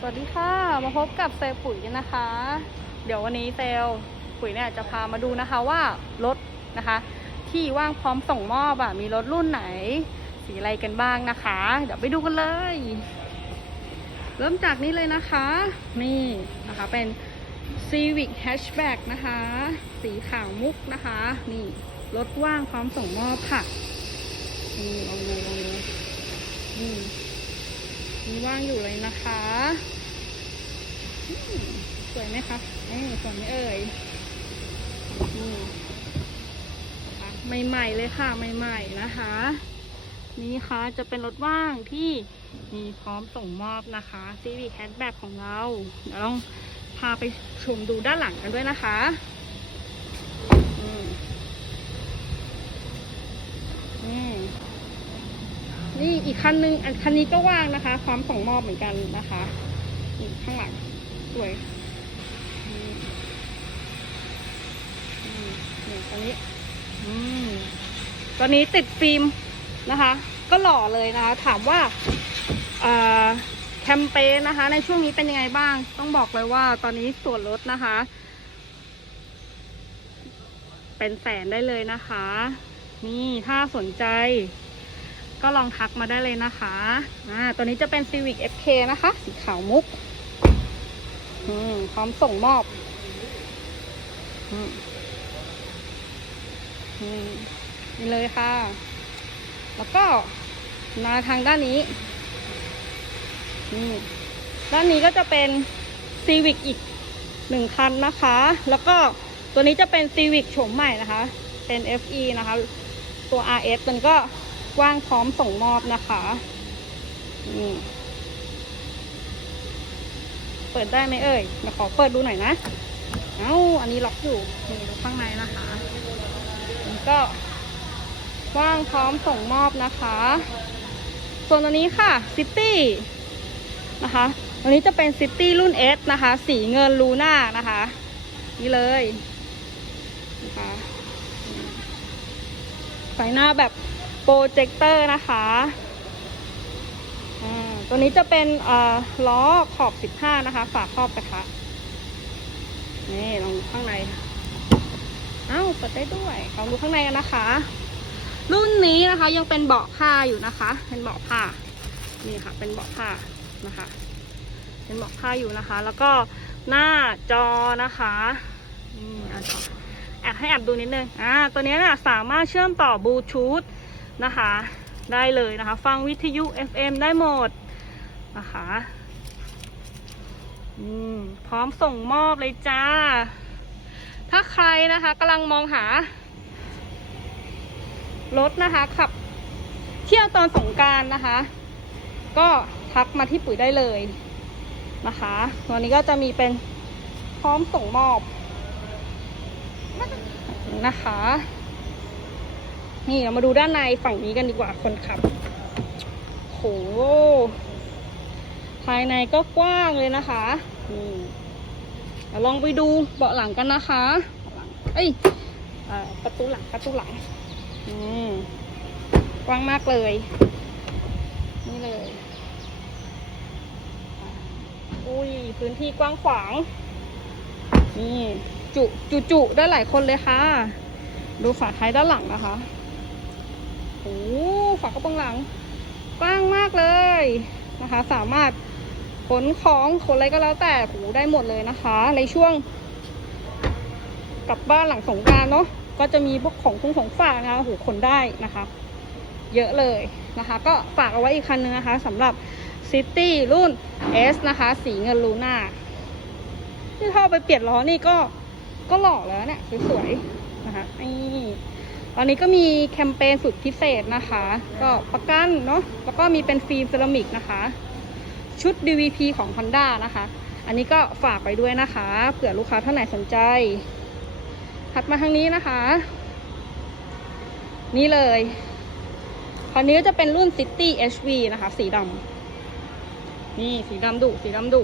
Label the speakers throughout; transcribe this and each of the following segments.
Speaker 1: สวัสดีค่ะมาพบกับเซลปุ๋ยกันนะคะ เดี๋ยววันนี้เซลปุ๋ยเนี่ยจะพามาดูนะคะว่ารถนะคะ ที่ว่างพร้อมส่งมอบอะมีรถรุ่นไหน สีอะไรกันบ้างนะคะ เดี๋ยวไปดูกันเลย เริ่มจากนี้เลยนะคะ นี่นะคะเป็น Civic Hatchback นะคะ สีขาวมุกนะคะ นี่รถว่างพร้อมส่งมอบค่ะนี่ลองดูลองดูนี่ มีว่างอยู่เลยนะคะสวยไหมคะเอ้สวยไหมเอ่ยนี่นะคะใหม่ๆเลยค่ะใหม่ๆนะคะ นี่ค่ะจะเป็นรถว่างที่มีพร้อมส่งมอบนะคะ Civic Hatchback ของเราเดี๋ยวต้องพาไปชมดูด้านหลังกันด้วยนะคะนี่ นี่อีกคันนึงอันคันนี้ก็ว่างนะคะ พร้อมส่งมอบเหมือนกันนะคะนี่ข้างหลังสวยนี่ตอนนี้ตอนนี้ติดฟิล์มนะคะ ก็หล่อเลยนะคะ ถามว่าอ่าแคมเปญนะคะ ในช่วงนี้เป็นยังไงบ้าง ต้องบอกเลยว่าตอนนี้ส่วนลดนะคะ เป็นแสนได้เลยนะคะ นี่ถ้าสนใจ ก็ลองทักมาได้เลยนะคะอ่าตัวนี้จะเป็น Civic FK นะคะ สีขาวมุกอืมพร้อมส่งมอบอืมนี่เลยค่ะ แล้วก็มาทางด้านนี้นี่ด้านนี้ก็จะเป็น Civic อีกหนึ่งคันนะคะ แล้วก็ตัวนี้จะเป็น Civic โฉมใหม่นะคะ เป็น FE นะคะ ตัว RS มันก็ กว้างพร้อมส่งมอบนะคะนี่เปิดได้ไหมเอ่ยมาขอเปิดดูหน่อยนะ เอ้า อันนี้ล็อกอยู่นี่ดูข้างในนะคะมันก็กว้างพร้อมส่งมอบนะคะ ส่วนตัวนี้ค่ะซิตี้นะคะตัวนี้จะเป็นซิตี้รุ่น S นะคะ สีเงินลูน่านะคะ นี่เลยนะคะไฟหน้าแบบ โปรเจคเตอร์นะคะอ่าตัวนี้จะเป็นเอ่อล้อขอบ 15 นะคะ ฝาครอบกระทะนี่ลองดูข้างในเอ้าเปิดได้ด้วยลองดูข้างในกันนะคะ รุ่นนี้นะคะยังเป็นเบาะผ้าอยู่นะคะ เป็นเบาะผ้านี่ค่ะ เป็นเบาะผ้านะคะ เป็นเบาะผ้าอยู่นะคะ แล้วก็หน้าจอนะคะนี่อะแอบให้แอบดูนิดนึงอ่าตัวนี้น่ะสามารถเชื่อมต่อบลูทูธ นะคะ ได้เลยนะคะ ฟังวิทยุ FM ได้หมดนะคะอืมพร้อมส่งมอบเลยจ้า ถ้าใครนะคะกำลังมองหา รถนะคะขับ เที่ยวตอนสงการนะคะ ก็ทักมาที่ปุ๋ยได้เลยนะคะวันนี้ก็จะมีเป็นพร้อมส่งมอบนะคะ นี่เรามาดูด้านในฝั่งนี้กันดีกว่าคนขับ โห ภายในก็กว้างเลยนะคะนี่ลองไปดูเบาะหลังกันนะคะเอ้ยเอ่อประตูหลังประตูหลังอืมกว้างมากเลย นี่เลย อุ้ยพื้นที่กว้างขวาง นี่ จุจุจุได้หลายคนเลยค่ะ ดูฝาท้ายด้านหลังนะคะ โอ้ฝากระโปรงหลัง กว้างมากเลยนะคะ สามารถขนของขนอะไรก็แล้วแต่โอ้ได้หมดเลยนะคะ ในช่วง กลับบ้านหลังสงการเนาะก็จะมีพวกของคุ้งของฝากนะคะโอ้โหขนได้นะคะ เยอะเลยนะคะ ก็ฝากเอาไว้อีกคันนึงนะคะสำหรับ City รุ่น S นะคะ สีเงินลูน่าที่ถ้าเอาไปเปลี่ยนล้อนี่ก็ก็หล่อแล้วเนี่ยสวยๆนะคะนี่ ตอนนี้ก็มีแคมเปญสุดพิเศษนะคะ ก็ประกันเนาะแล้วก็มีเป็นฟิล์มเซรามิกนะคะ ชุด DVP ของ Honda นะคะ อันนี้ก็ฝากไปด้วยนะคะเผื่อลูกค้าท่านไหนสนใจถัดมาทางนี้นะคะ นี่เลยคราวนี้ก็จะเป็นรุ่น City HV นะคะ สีดำนี่สีดำดุสีดำดุ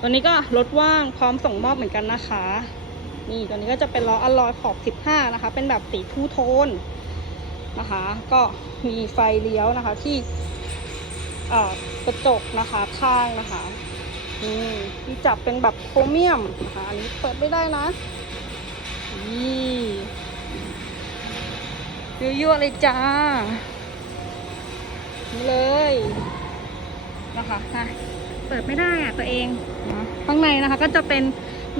Speaker 1: ตัวนี้ก็รถว่างพร้อมส่งมอบเหมือนกันนะคะ นี่ตัวนี้ก็จะเป็นล้ออลลอยขอบ 15 นะคะ เป็นแบบสีทูโทนนะคะ ก็มีไฟเลี้ยวนะคะที่กระจกนะคะข้างนะคะนี่ที่จับเป็นแบบโครเมียมนะคะอันนี้เปิดไม่ได้นะนี่ยั่วๆเลยจ้า นี่เลยนะคะนะเปิดไม่ได้อะตัวเองนะข้างในนะคะก็จะเป็น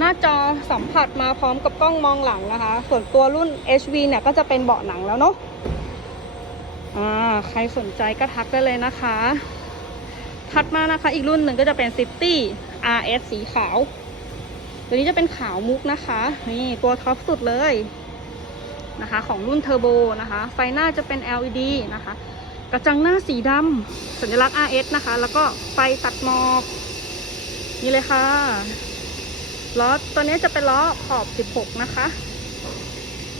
Speaker 1: หน้าจอสัมผัสมาพร้อมกับกล้องมองหลังนะคะ ส่วนตัวรุ่น HV เนี่ยก็จะเป็นเบาะหนังแล้วเนาะอ่าใครสนใจก็ทักได้เลยนะคะ ถัดมานะคะ อีกรุ่นหนึ่งก็จะเป็น City RS สีขาว ตัวนี้จะเป็นขาวมุกนะคะ นี่ตัวท็อปสุดเลยนะคะ ของรุ่นเทอร์โบนะคะ ไฟหน้าจะเป็น LED นะคะ กระจังหน้าสีดำสัญลักษณ์ RS นะคะ แล้วก็ไฟตัดหมอก นี่เลยค่ะ ล้อตัวนี้จะเป็นล้อขอบ 16 นะคะ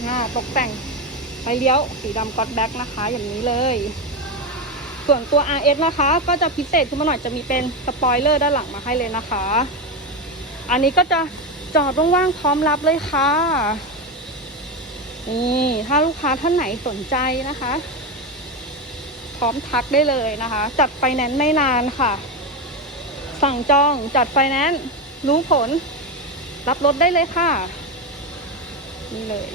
Speaker 1: อ่าตกแต่งไฟเลี้ยวสีดำก็อดแบ็กนะคะ อย่างนี้เลย ส่วนตัว RS นะคะ ก็จะพิเศษขึ้นมาหน่อยจะมีเป็นสปอยเลอร์ด้านหลังมาให้เลยนะคะ อันนี้ก็จะจอดว่างๆพร้อมรับเลยค่ะ นี่ถ้าลูกค้าท่านไหนสนใจนะคะ พร้อมทักได้เลยนะคะ จัดไฟแนนซ์ไม่นานค่ะ สั่งจองจัดไฟแนนซ์รู้ผล รับรถได้เลยค่ะ นี่เลย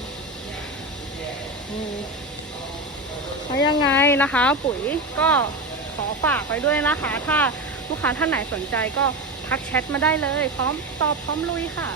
Speaker 1: ถ้ายังไงนะคะ ปุ๋ยก็ขอฝากไปด้วยนะคะ ถ้าลูกค้าท่านไหนสนใจก็ทักแชทมาได้เลย พร้อมตอบพร้อมลุยค่ะ